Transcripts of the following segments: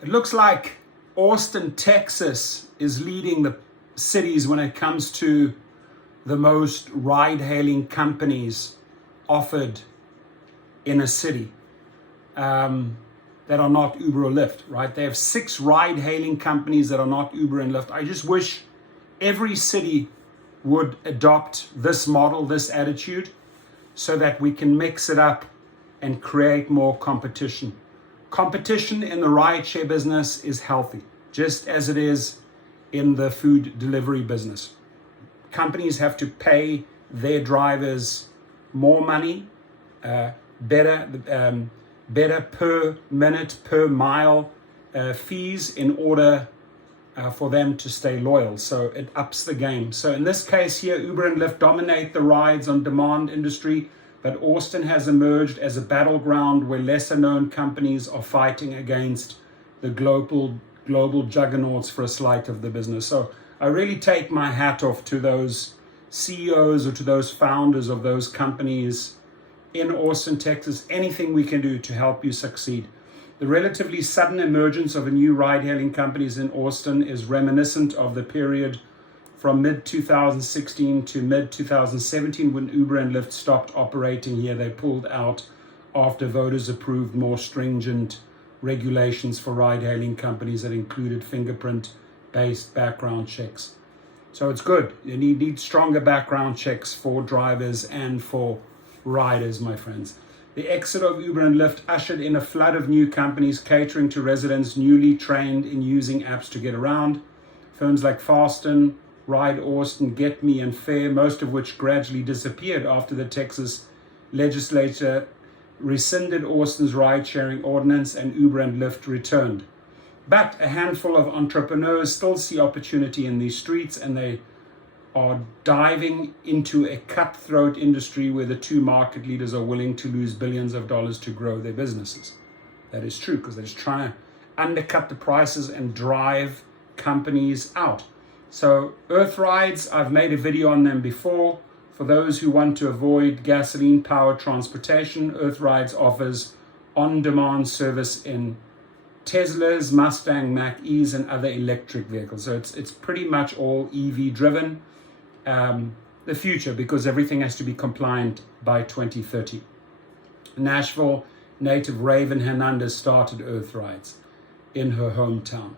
It looks like Austin, Texas is leading the cities when it comes to the most ride-hailing companies offered in a city that are not Uber or Lyft, right? They have 6 ride-hailing companies that are not Uber and Lyft. I just wish every city would adopt this model, this attitude, so that we can mix it up and create more competition. Competition in the rideshare business is healthy, just as it is in the food delivery business. Companies have to pay their drivers more money, better per minute, per mile fees in order for them to stay loyal. So it ups the game. So in this case here, Uber and Lyft dominate the rides on demand industry, but Austin has emerged as a battleground where lesser known companies are fighting against the global juggernauts for a slice of the business. So I really take my hat off to those CEOs or to those founders of those companies in Austin, Texas. Anything we can do to help you succeed. The relatively sudden emergence of a new ride-hailing companies in Austin is reminiscent of the period from mid-2016 to mid-2017 when Uber and Lyft stopped operating here. They pulled out after voters approved more stringent regulations for ride-hailing companies that included fingerprint-based background checks. So it's good. You need stronger background checks for drivers and for riders, my friends. The exit of Uber and Lyft ushered in a flood of new companies catering to residents newly trained in using apps to get around. Firms like Faston, Ride Austin, Get Me, and Fare, most of which gradually disappeared after the Texas legislature rescinded Austin's ride-sharing ordinance and Uber and Lyft returned. But a handful of entrepreneurs still see opportunity in these streets, and they are diving into a cutthroat industry where the two market leaders are willing to lose billions of dollars to grow their businesses. That is true, because they're just trying to undercut the prices and drive companies out. So Rides, I've made a video on them before. For those who want to avoid gasoline-powered transportation, Rides offers on-demand service in Teslas, Mustang Mach-E's, and other electric vehicles. So it's pretty much all EV-driven. The future, because everything has to be compliant by 2030. Nashville native Raven Hernandez started Rides in her hometown.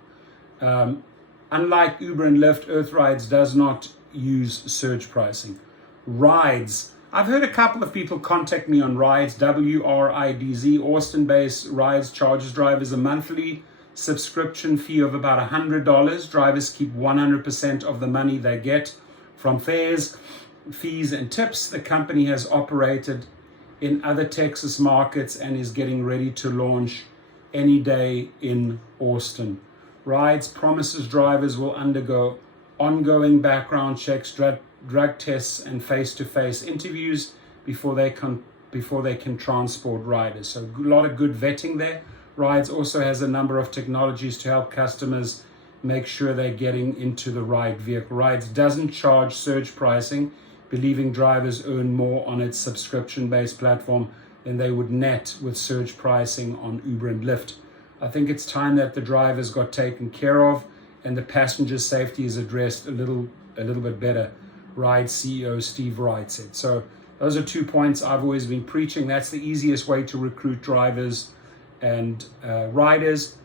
Unlike Uber and Lyft, Rides does not use surge pricing. Rides. I've heard a couple of people contact me on Rides, W-R-I-D-Z, Austin-based Rides charges drivers a monthly subscription fee of about $100. Drivers keep 100% of the money they get from fares, fees, and tips. The company has operated in other Texas markets and is getting ready to launch any day in Austin. Rides promises drivers will undergo ongoing background checks, drug tests, and face-to-face interviews before they can transport riders. So a lot of good vetting there. Rides also has a number of technologies to help customers make sure they're getting into the right vehicle. Rides doesn't charge surge pricing, believing drivers earn more on its subscription-based platform than they would net with surge pricing on Uber and Lyft. I think it's time that the drivers got taken care of and the passenger safety is addressed a little bit better, Ride CEO Steve Wright said. So those are 2 points I've always been preaching. That's the easiest way to recruit drivers and riders.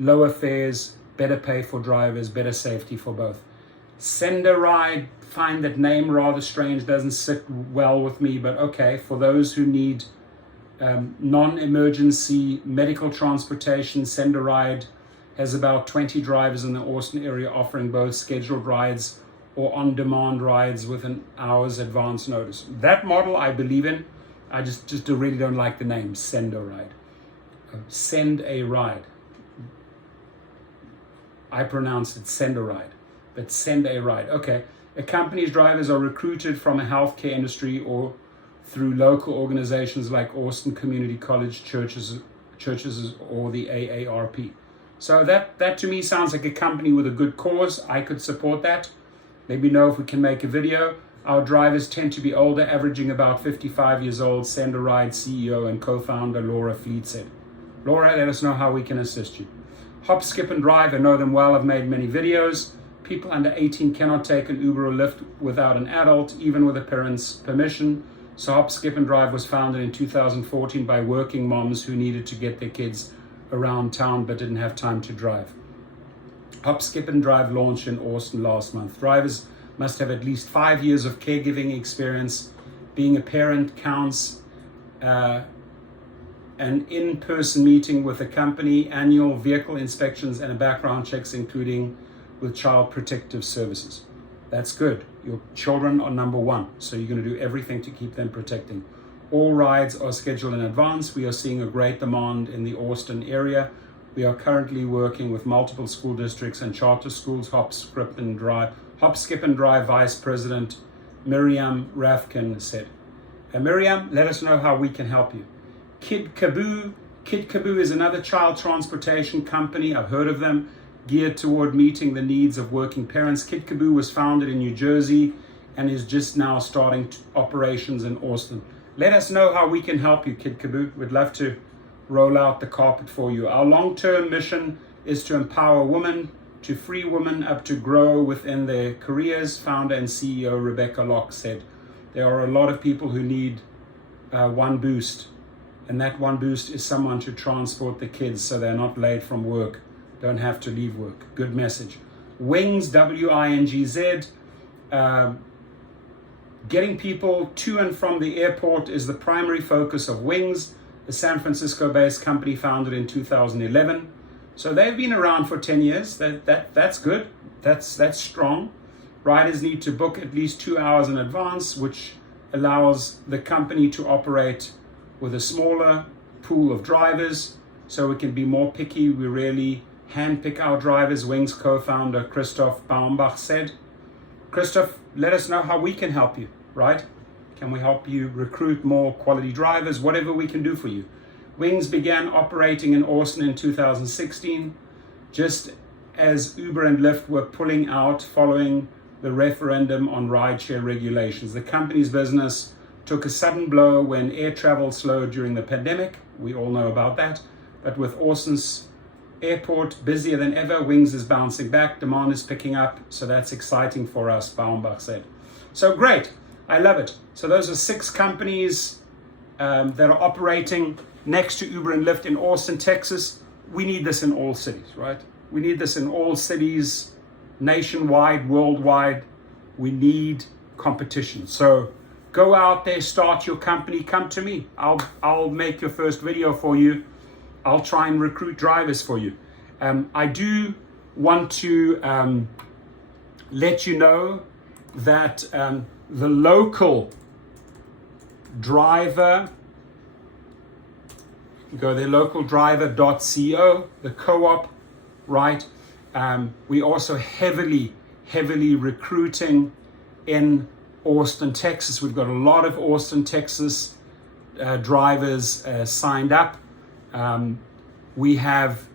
Lower fares, better pay for drivers, better safety for both. SendaRide, find that name rather strange, doesn't sit well with me, but okay, for those who need non-emergency medical transportation, SendaRide has about 20 drivers in the Austin area offering both scheduled rides or on-demand rides with an hour's advance notice. That model I believe in. I just really don't like the name SendaRide. Send a ride. I pronounced it SendaRide, but send a ride. Okay. A company's drivers are recruited from a healthcare industry or through local organizations like Austin Community College, churches or the AARP. So that to me sounds like a company with a good cause. I could support that. Let me know if we can make a video. Our drivers tend to be older, averaging about 55 years old, SendaRide CEO and co-founder Laura Fleet said. Laura, let us know how we can assist you. Hop, Skip and Drive, I know them well, I've made many videos. People under 18 cannot take an Uber or Lyft without an adult, even with a parent's permission. So Hop, Skip and Drive was founded in 2014 by working moms who needed to get their kids around town but didn't have time to drive. Hop, Skip and Drive launched in Austin last month. Drivers must have at least 5 years of caregiving experience. Being a parent counts. An in-person meeting with the company, annual vehicle inspections, and a background checks, including with child protective services. That's good. Your children are number one, so you're going to do everything to keep them protecting. All rides are scheduled in advance. We are seeing a great demand in the Austin area. We are currently working with multiple school districts and charter schools. Hop, Skip and Drive Vice President Miriam Rafkin said. Miriam, let us know how we can help you. Kidcaboo. Kidcaboo is another child transportation company. I've heard of them, geared toward meeting the needs of working parents. Kidcaboo was founded in New Jersey and is just now starting operations in Austin. Let us know how we can help you, Kidcaboo. We'd love to roll out the carpet for you. Our long-term mission is to empower women, to free women up to grow within their careers. Founder and CEO Rebecca Locke said, there are a lot of people who need one boost. And that one boost is someone to transport the kids so they're not late from work, don't have to leave work. Good message. Wingz, W-I-N-G-Z. Getting people to and from the airport is the primary focus of Wingz, a San Francisco-based company founded in 2011. So they've been around for 10 years. That's good. That's strong. Riders need to book at least 2 hours in advance, which allows the company to operate with a smaller pool of drivers, so we can be more picky. We really handpick our drivers, Wingz co-founder Christoph Baumbach said. Christoph, let us know how we can help you, right? Can we help you recruit more quality drivers? Whatever we can do for you. Wingz began operating in Austin in 2016, just as Uber and Lyft were pulling out following the referendum on rideshare regulations. The company's business took a sudden blow when air travel slowed during the pandemic. We all know about that. But with Austin's airport busier than ever, Wingz is bouncing back. Demand is picking up. So that's exciting for us, Baumbach said. So great. I love it. So those are 6 companies that are operating next to Uber and Lyft in Austin, Texas. We need this in all cities, right? We need this in all cities, nationwide, worldwide. We need competition. So go out there, start your company, come to me. I'll make your first video for you. I'll try and recruit drivers for you. I do want to let you know that the local driver, you go there, localdriver.co, the co-op, right? We also heavily recruiting in Austin, Texas. We've got a lot of Austin, Texas drivers signed up. We have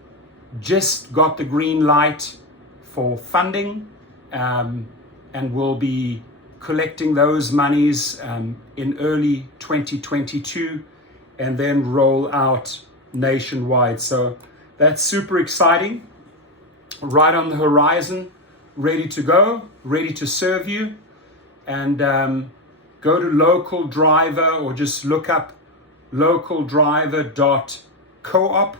just got the green light for funding, and we'll be collecting those monies in early 2022 and then roll out nationwide. So that's super exciting. Right on the horizon, ready to go, ready to serve you. And go to local driver or just look up localdriver.coop,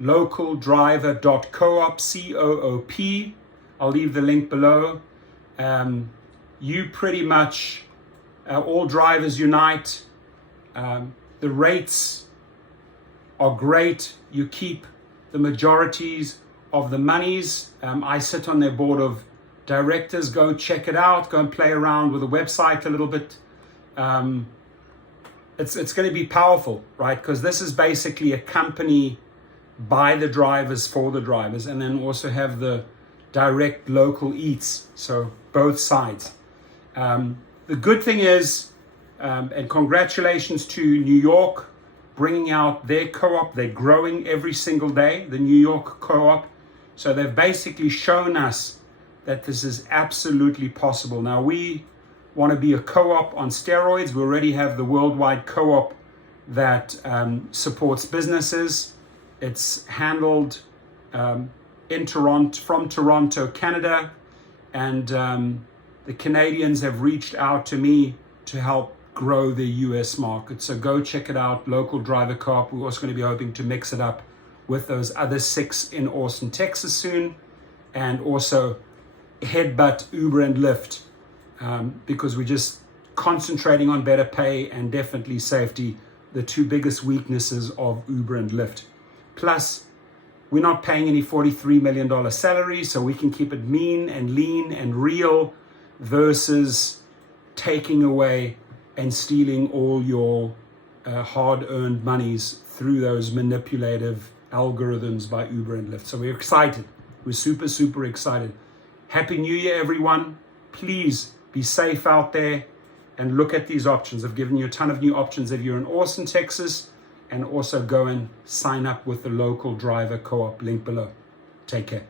localdriver.coop, C-O-O-P. I'll leave the link below. You pretty much, all drivers unite. The rates are great. You keep the majorities of the monies. I sit on their board of directors. Go check it out. Go and play around with the website a little bit. It's going to be powerful, right? Because this is basically a company by the drivers for the drivers, and then also have the direct local eats. So both sides. The good thing is, and congratulations to New York bringing out their co-op. They're growing every single day, the New York co-op. So they've basically shown us that this is absolutely possible. Now we want to be a co-op on steroids. We already have the worldwide co-op that supports businesses. It's handled in Toronto, from Toronto, Canada, and the Canadians have reached out to me to help grow the US market. So go check it out, local driver co-op. We're also going to be hoping to mix it up with those other 6 in Austin, Texas soon, and also headbutt Uber and Lyft because we're just concentrating on better pay and definitely safety, the 2 biggest weaknesses of Uber and Lyft. Plus, we're not paying any $43 million salaries, so we can keep it mean and lean and real versus taking away and stealing all your hard-earned monies through those manipulative algorithms by Uber and Lyft. So we're excited. We're super, super excited. Happy New Year, everyone. Please be safe out there and look at these options. I've given you a ton of new options if you're in Austin, Texas, and also go and sign up with the local driver co-op link below. Take care.